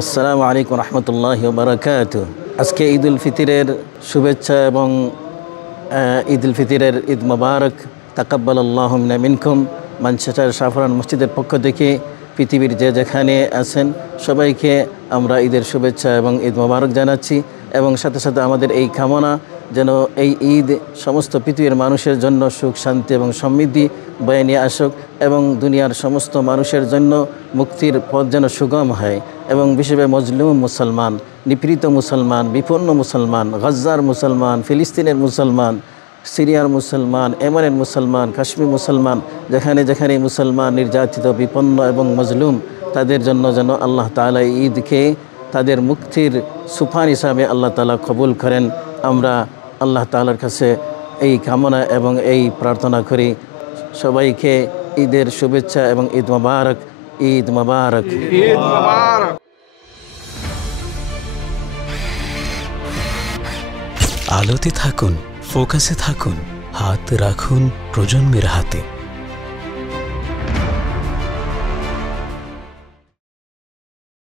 আসসালামু আলাইকুম রহমতুল্লাহি ওয়া বারাকাতুহু। আজকে ঈদুল ফিতরের শুভেচ্ছা এবং ঈদুল ফিতরের ঈদ মোবারক। তাকাব্বালাল্লাহু মিন্না মিনকুম। মানচেস্টার সাফরান মসজিদের পক্ষ থেকে পৃথিবীর যে যেখানে আছেন সবাইকে আমরা ঈদের শুভেচ্ছা এবং ঈদ মোবারক জানাচ্ছি, এবং সাথে সাথে আমাদের এই কামনা যেন এই ঈদ সমস্ত পৃথিবীর মানুষের জন্য সুখ শান্তি এবং সমৃদ্ধি বয়ে নিয়ে আসুক, এবং দুনিয়ার সমস্ত মানুষের জন্য মুক্তির পথ যেন সুগম হয়, এবং বিশেষভাবে মজলুম মুসলমান, নিপীড়িত মুসলমান, বিপন্ন মুসলমান, গাজ্জার মুসলমান, ফিলিস্তিনের মুসলমান, সিরিয়ার মুসলমান, এমনের মুসলমান, কাশ্মীর মুসলমান, যেখানে যেখানে মুসলমান নির্যাতিত, বিপন্ন এবং মজলুম, তাদের জন্য যেন আল্লাহ তাআলা ঈদকে তাদের মুক্তির সুফান হিসাবে আল্লাহ তাআলা কবুল করেন। আমরা আল্লাহ তাআলার কাছে এই কামনা এবং এই প্রার্থনা করি। সবাইকে ঈদের শুভেচ্ছা এবং ঈদ মোবারক। ঈদ মোবারক। ঈদ মোবারক। আলোতে থাকুন, ফোকাসে থাকুন, হাত রাখুন প্রজন্মের হাতে।